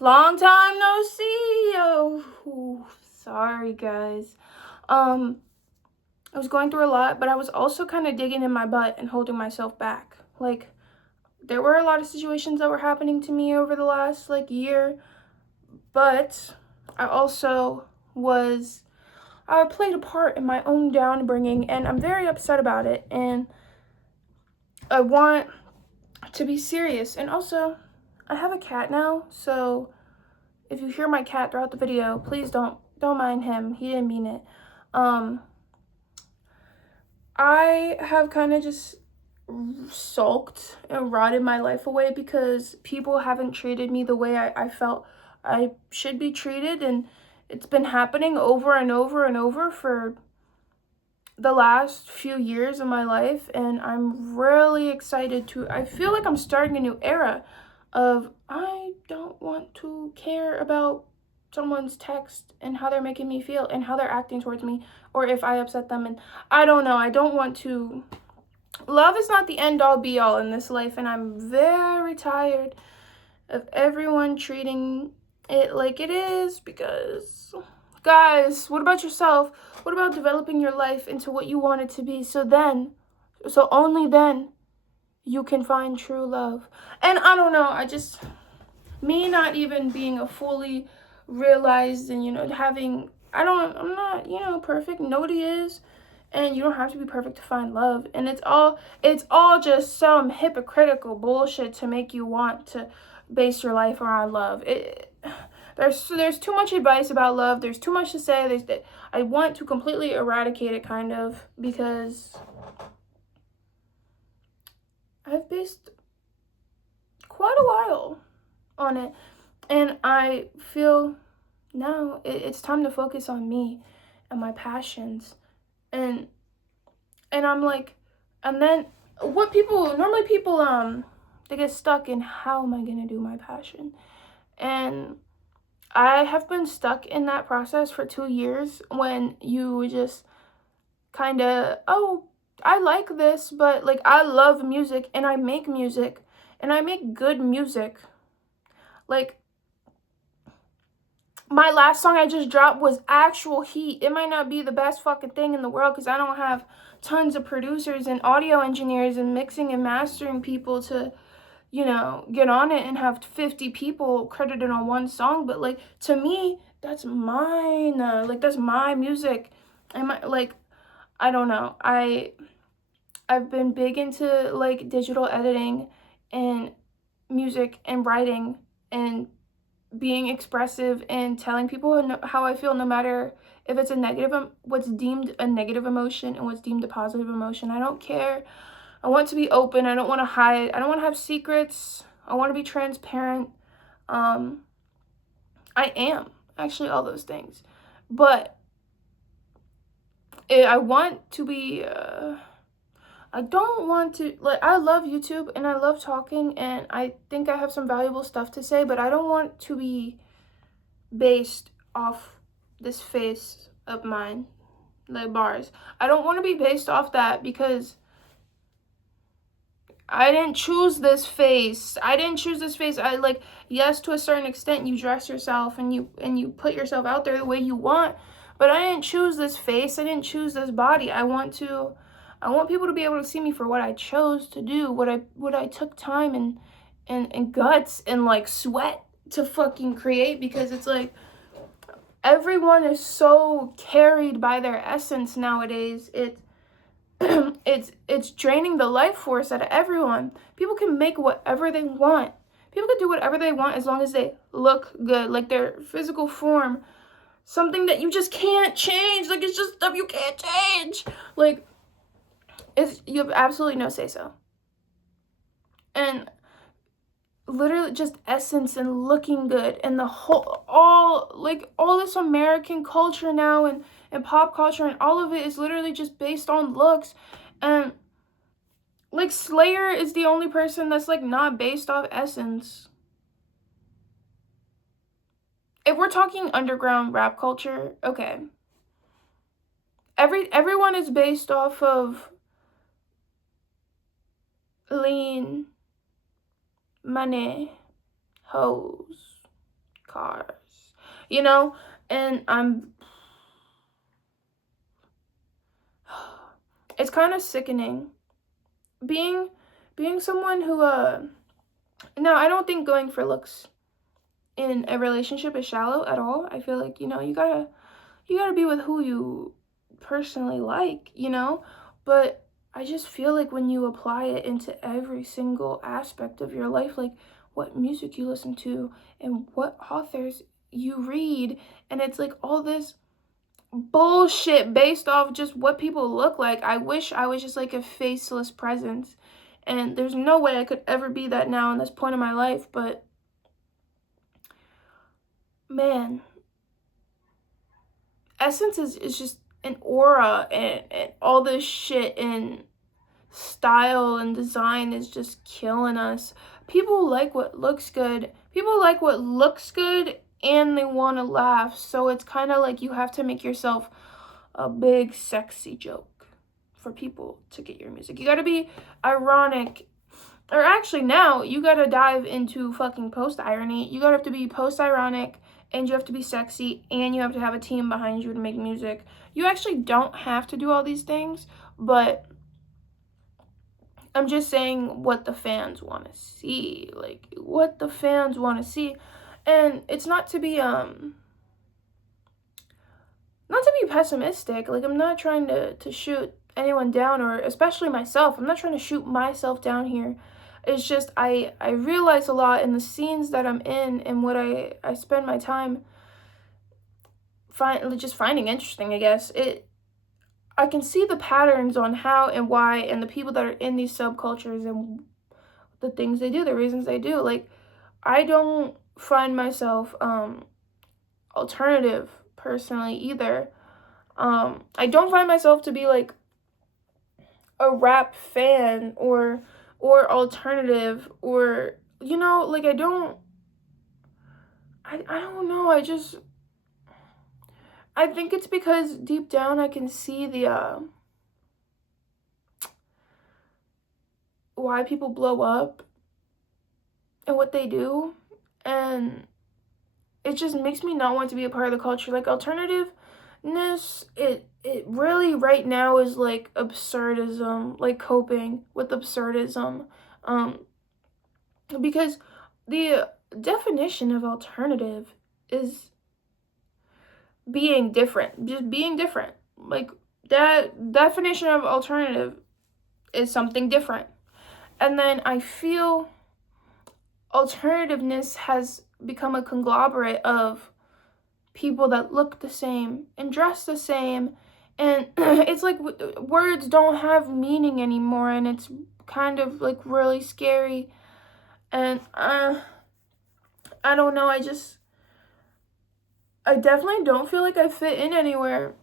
Long time no see. Oh, sorry guys. I was going through a lot, but I was also kind of digging in my butt and holding myself back. Like, there were a lot of situations that were happening to me over the last year, but I also was I played a part in my own downbringing, and I'm very upset about it, and I want to be serious. And also, I have a cat now, so if you hear my cat throughout the video, please don't mind him. He didn't mean it. I have kind of just sulked and rotted my life away because people haven't treated me the way I felt I should be treated, and it's been happening over and over and over for the last few years of my life, and I'm really excited I feel like I'm starting a new era of I don't want to care about someone's text and how they're making me feel and how they're acting towards me, or if I upset them. And I don't know, I don't want to. Love is not the end all be all in this life, and I'm very tired of everyone treating it like it is. Because guys, what about yourself? What about developing your life into what you want it to be, so only then you can find true love? And I don't know, me not even being a fully realized and having I'm not perfect. Nobody is, and you don't have to be perfect to find love. And it's all just some hypocritical bullshit to make you want to base your life around love. There's too much advice about love. There's too much to say. I want to completely eradicate it, kind of, because I've based quite a while on it, and I feel now it's time to focus on me and my passions. And I'm like, and then what people normally people they get stuck in, how am I gonna do my passion? And I have been stuck in that process for 2 years, when you just kind of, oh, I like this, but I love music, and I make music, and I make good music. Like, my last song I just dropped was actual heat. It might not be the best fucking thing in the world, because I don't have tons of producers and audio engineers and mixing and mastering people to, get on it and have 50 people credited on one song. But to me, that's mine. That's my music. And I don't know. I've been big into digital editing and music and writing and being expressive and telling people how I feel, no matter if it's what's deemed a negative emotion and what's deemed a positive emotion. I don't care. I want to be open. I don't want to hide. I don't want to have secrets. I want to be transparent. I am actually all those things, but I want to be. I don't want to, I love YouTube and I love talking, and I think I have some valuable stuff to say, but I don't want to be based off this face of mine, like bars. I don't want to be based off that, because I didn't choose this face. Yes, to a certain extent, you dress yourself and you put yourself out there the way you want, but I didn't choose this face. I didn't choose this body. I want people to be able to see me for what I chose to do, what I took time and guts and sweat to fucking create, because it's everyone is so carried by their essence nowadays. It's draining the life force out of everyone. People can make whatever they want. People can do whatever they want as long as they look good, their physical form, something that you just can't change. It's just stuff you can't change. You have absolutely no say so. And literally just essence and looking good, and the whole all this American culture now, and pop culture, and all of it is literally just based on looks. And Slayer is the only person that's not based off essence. If we're talking underground rap culture, okay, everyone is based off of lean, money, hoes, cars, you know? And it's kind of sickening being someone who now I don't think going for looks in a relationship is shallow at all. I feel like, you gotta be with who you personally like, but I just feel like when you apply it into every single aspect of your life, like what music you listen to and what authors you read, and it's like all this bullshit based off just what people look like. I wish I was just like a faceless presence, and there's no way I could ever be that now in this point of my life, but man, essence is just an aura, and all this shit, and style and design is just killing us. People like what looks good. People like what looks good, and they want to laugh. So it's kind of like you have to make yourself a big sexy joke for people to get your music. You got to be ironic. Or actually now you got to dive into fucking post-irony. You got to have to be post-ironic, and you have to be sexy, and you have to have a team behind you to make music. You actually don't have to do all these things, but I'm just saying what the fans want to see, like what the fans want to see. And it's not to be pessimistic. Like, I'm not trying to shoot anyone down, or especially myself. I'm not trying to shoot myself down here. It's just I realize a lot in the scenes that I'm in, and what I spend my time just finding interesting, I guess. I can see the patterns on how and why, and the people that are in these subcultures and the things they do, the reasons they do. Like, I don't find myself alternative personally either. I don't find myself to be like a rap fan or alternative, or like I don't know. I think it's because deep down I can see the why people blow up and what they do, and it just makes me not want to be a part of the culture. Like, alternativeness, it really right now is like absurdism, like coping with absurdism, because the definition of alternative is being different, just being different. Like, that definition of alternative is something different. And then I feel alternativeness has become a conglomerate of people that look the same and dress the same, and it's like words don't have meaning anymore, and it's kind of like really scary. And I don't know, I definitely don't feel like I fit in anywhere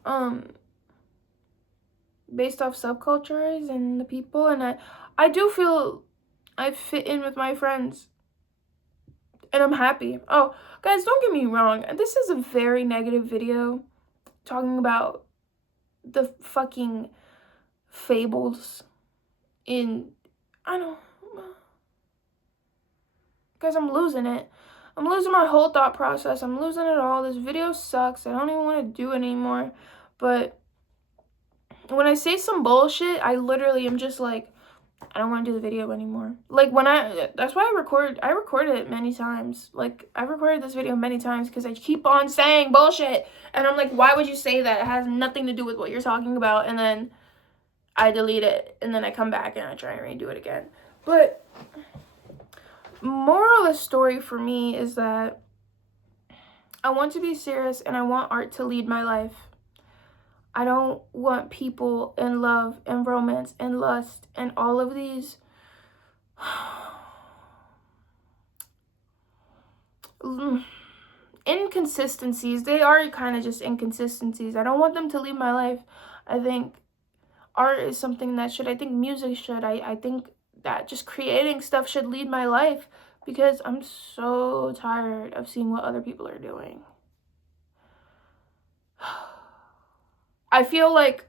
based off subcultures and the people, and I do feel I fit in with my friends, and I'm happy. Oh, guys, don't get me wrong. This is a very negative video talking about the fucking fables in, I don't, guys, I'm losing it. I'm losing my whole thought process. I'm losing it all. This video sucks. I don't even want to do it anymore. But when I say some bullshit, I literally am just like, I don't want to do the video anymore. Like, that's why I recorded it many times. Like, I've recorded this video many times because I keep on saying bullshit. And I'm like, why would you say that? It has nothing to do with what you're talking about. And then I delete it. And then I come back and I try and redo it again. But moral of the story for me is that I want to be serious, and I want art to lead my life. I don't want people and love and romance and lust and all of these inconsistencies. They are kind of just inconsistencies. I don't want them to lead my life. I think art is something that should. I think music should. I think that just creating stuff should lead my life, because I'm so tired of seeing what other people are doing. I feel like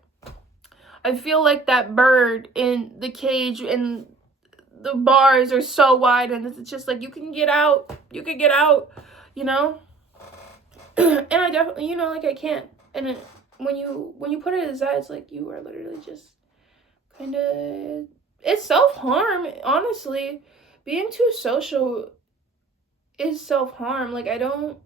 that bird in the cage, and the bars are so wide, and it's just like, you can get out, you know? And I definitely, like, I can't. And when you put it as that, it's like you are literally just kind of, it's self-harm, honestly. Being too social is self-harm. Like, I don't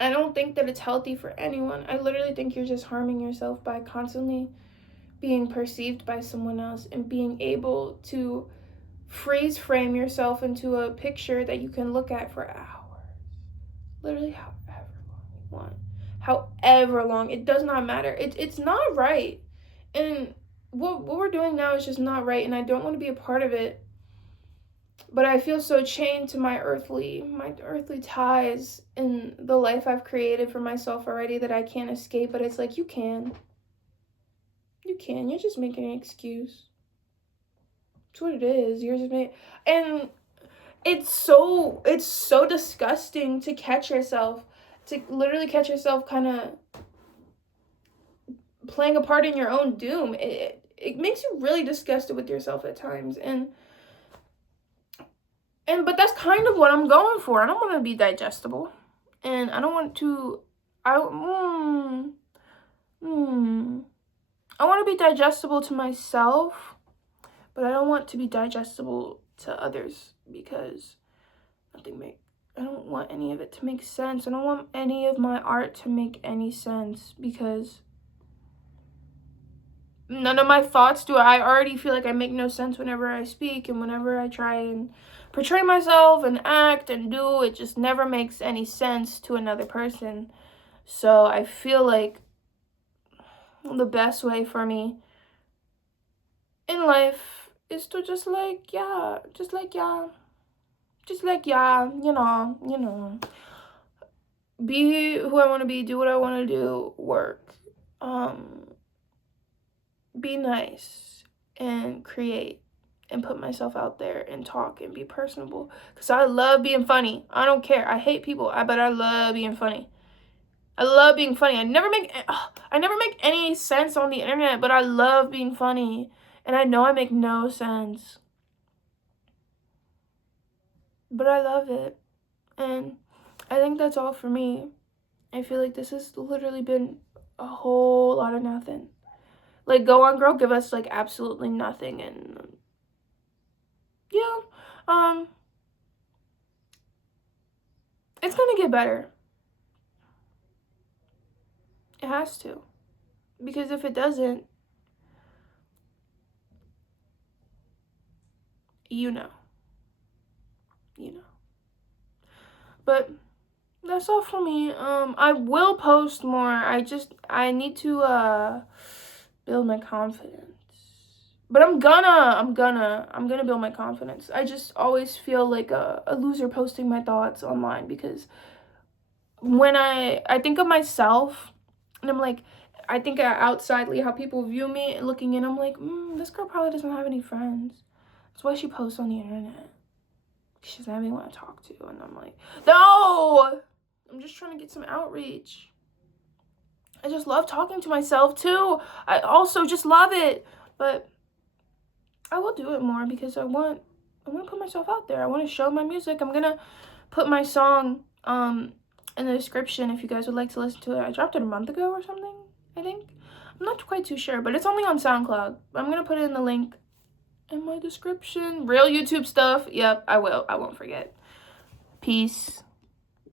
I don't think that it's healthy for anyone. I literally think you're just harming yourself by constantly being perceived by someone else and being able to freeze frame yourself into a picture that you can look at for hours. Literally however long you want. However long. It does not matter. It's not right. And what we're doing now is just not right, and I don't want to be a part of it. But I feel so chained to my earthly ties and the life I've created for myself already that I can't escape. But it's like, you can. You can. You're just making an excuse. That's what it is. You're just making, and it's so disgusting to catch yourself, to literally catch yourself kind of playing a part in your own doom. It makes you really disgusted with yourself at times, and but that's kind of what I'm going for. I don't want to be digestible, and I don't want to. I I want to be digestible to myself, but I don't want to be digestible to others because I don't want any of it to make sense. I don't want any of my art to make any sense because none of my thoughts do. I already feel like I make no sense whenever I speak, and whenever I try and portray myself and act and do, it just never makes any sense to another person. So I feel like the best way for me in life is to just like, yeah, be who I want to be, do what I want to do, work, be nice, and create, and put myself out there and talk and be personable. Because I love being funny. I don't care. I hate people, but I love being funny. I love being funny. I never make any sense on the internet, but I love being funny. And I know I make no sense. But I love it. And I think that's all for me. I feel like this has literally been a whole lot of nothing. Like, go on, girl, give us like absolutely nothing. And yeah, it's gonna get better. It has to. Because if it doesn't, you know. But that's all for me. I will post more. I need to build my confidence. But I'm gonna build my confidence. I just always feel like a loser posting my thoughts online because when I think of myself and I'm like, I think outsidely how people view me and looking in, I'm like, this girl probably doesn't have any friends. That's why she posts on the internet. She doesn't have anyone to talk to. And I'm like, no! I'm just trying to get some outreach. I just love talking to myself too. I also just love it. But I will do it more because I want to put myself out there. I want to show my music. I'm gonna put my song in the description if you guys would like to listen to it. I dropped it a month ago or something, I think. I'm not quite too sure, but it's only on SoundCloud. I'm gonna put it in the link in my description. Real YouTube stuff. Yep, I will. I won't forget. Peace.